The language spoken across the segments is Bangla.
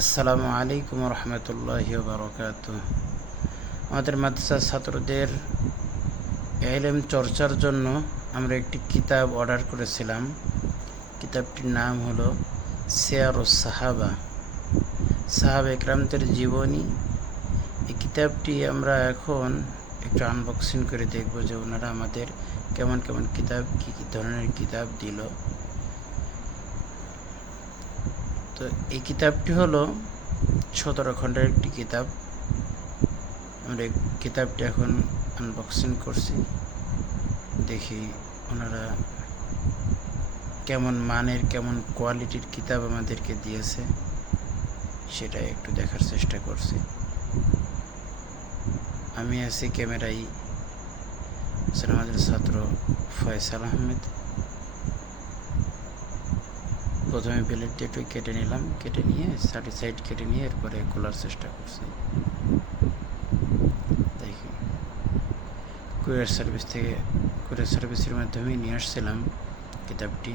আসসালামু আলাইকুম রহমতুল্লাহি বারকাতুহ। আমাদের মাদ্রাসার ছাত্রদের ইলম চর্চার জন্য আমরা একটি কিতাব অর্ডার করেছিলাম। কিতাবটির নাম হলো সিয়ারুস সাহাবা, সাহাবা ইকরামদের জীবনী। এই কিতাবটি আমরা এখন একটু আনবক্সিং করে দেখব যে ওনারা আমাদের কেমন কেমন কিতাব, কী কী ধরনের কিতাব দিল। তো এই কিতাবটি হলো 17 খণ্ডের একটি কিতাব। আমরা এই কিতাবটি এখন আনবক্সিং করছি, দেখি ওনারা কেমন মানের, কেমন কোয়ালিটির কিতাব আমাদেরকে দিয়েছে, সেটা একটু দেখার চেষ্টা করছি। আমি আছি ক্যামেরায়, আমাদের ছাত্র ফয়সাল আহমেদ। প্রথমে প্লেটটি একটু কেটে নিলাম, কেটে নিয়ে সাইড কেটে নিয়ে এরপরে খোলার চেষ্টা করছি। দেখি কুরিয়ার সার্ভিসের মাধ্যমে নিয়ে আসছিলাম কিতাবটি।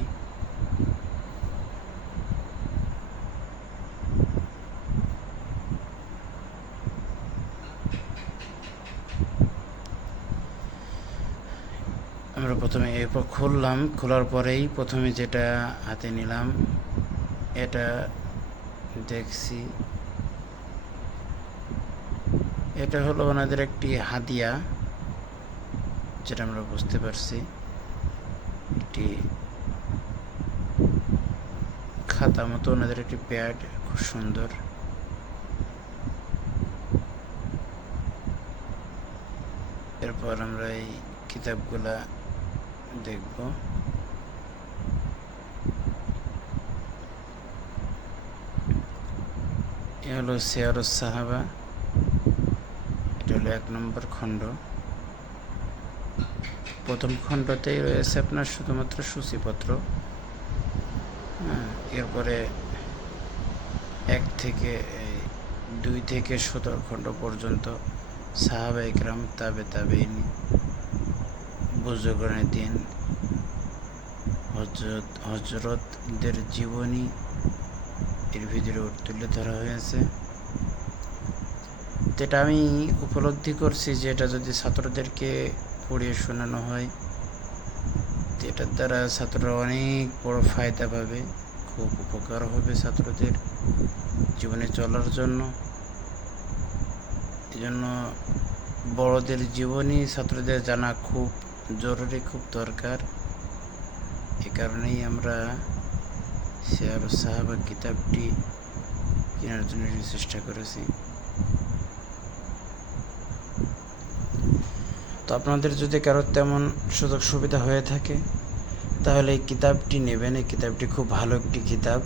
আমরা প্রথমে এরপর খুললাম, খোলার পরেই প্রথমে যেটা হাতে নিলাম এটা দেখছি, এটা হলো ওনাদের একটি হাদিয়া, যেটা আমরা বুঝতে পারছি। একটি খাতা মতো ওনাদের একটি প্যাড, খুব সুন্দর। এরপর আমরা এই কিতাবগুলা দেখব। এ হলো সিয়ারুস সাহাবা, এটা হলো 1 নম্বর খণ্ড। প্রথম খণ্ডতেই রয়েছে আপনার শুধুমাত্র সূচিপত্র। এরপরে 1 থেকে 2 থেকে 17 খণ্ড পর্যন্ত সাহাবা ইকরাম, তাবেঈন, বুজুর্গানে দিন, হযরতদের জীবনী এর ভিতরে তুলে ধরা হয়েছে। যেটা আমি উপলব্ধি করছি যে এটা যদি ছাত্রদেরকে পড়িয়ে শোনানো হয়, এটার দ্বারা ছাত্ররা অনেক বড় ফায়দা পাবে, খুব উপকার হবে ছাত্রদের জীবনে চলার জন্য। এই জন্য বড়দের জীবনী ছাত্রদের জানা খুব জরুরি, খুব দরকার। এ কারণেই আমরা সিয়ারুস সাহাবা কিতাবটি কেনার জন্য চেষ্টা করেছি। তো আপনাদের যদি কারো তেমন সুযোগ সুবিধা হয়ে থাকে তাহলে এই কিতাবটি নেবেন। এই কিতাবটি খুব ভালো একটি কিতাব।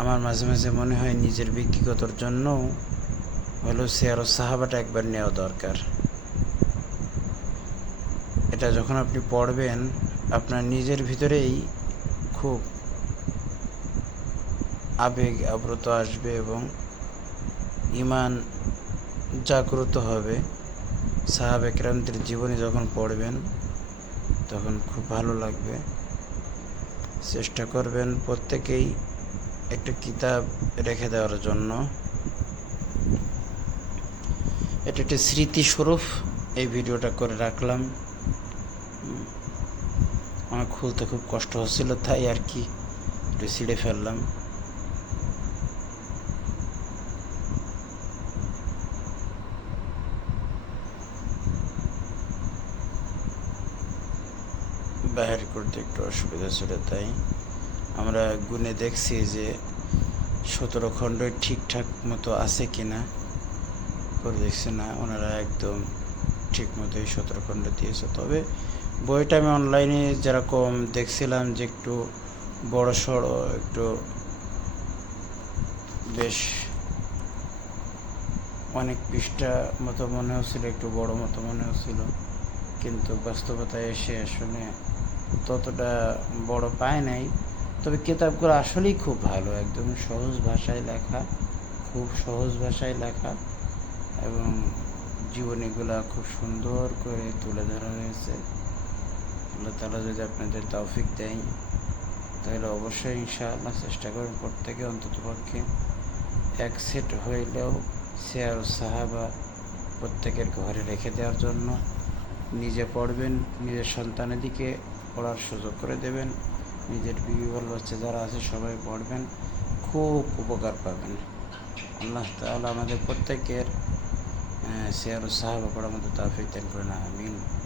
আমার মাঝে মাঝে মনে হয় নিজের ব্যক্তিগতর জন্য হলো সিয়ারুস সাহাবাটা একবার নেওয়া দরকার। এটা যখন আপনি পড়বেন আপনার নিজের ভিতরেই খুব আবেগ আপ্লুত আসবে এবং ঈমান জাগ্রত হবে। সাহাবা ইকরামদের জীবনী যখন পড়বেন তখন খুব ভালো লাগবে। চেষ্টা করবেন প্রত্যেকেই একটা কিতাব রেখে দেওয়ার জন্য। এটা একটি স্মৃতিস্বরূপ এই ভিডিওটা করে রাখলাম। আমার খুলতে খুব কষ্ট হচ্ছিল, তাই আর কি একটু ছিঁড়ে ফেললাম। বাইর করতে একটু অসুবিধা ছিল, তাই আমরা গুনে দেখছি যে 17 খণ্ড ঠিকঠাক মতো আছে কিনা, করে দেখছি না, ওনারা একদম ঠিক মতোই 17 খণ্ড দিয়েছে। তবে বইটা আমি অনলাইনে যেরকম দেখছিলাম যে একটু বড় সড়ো, একটু বেশ অনেক পৃষ্ঠা মতো মনে হচ্ছিল, একটু বড় মতো মনে হচ্ছিল, কিন্তু বাস্তবতায় এসে আসলে ততটা বড় পায় নাই। তবে কিতাবগুলো আসলেই খুব ভালো, একদম সহজ ভাষায় লেখা, খুব সহজ ভাষায় লেখা, এবং জীবনীগুলা খুব সুন্দর করে তুলে ধরা হয়েছে। আল্লাহ তাআলা যদি আপনাদের তৌফিক দেয় তাহলে অবশ্যই ইনশাআল্লাহ চেষ্টা করবেন প্রত্যেকে অন্ততপক্ষে এক সেট হইলেও সিয়ার সাহাবা প্রত্যেকের ঘরে রেখে দেওয়ার জন্য। নিজে পড়বেন, নিজের সন্তানের দিকে পড়ার সুযোগ করে দেবেন, নিজের বিবি বল বাচ্চা যারা আছে সবাই পড়বেন, খুব উপকার পাবেন। আল্লাহ তাআলা আমাদের প্রত্যেকের সিয়ার সাহাবা পড়ার মতো তৌফিক দান করেন, আমিন।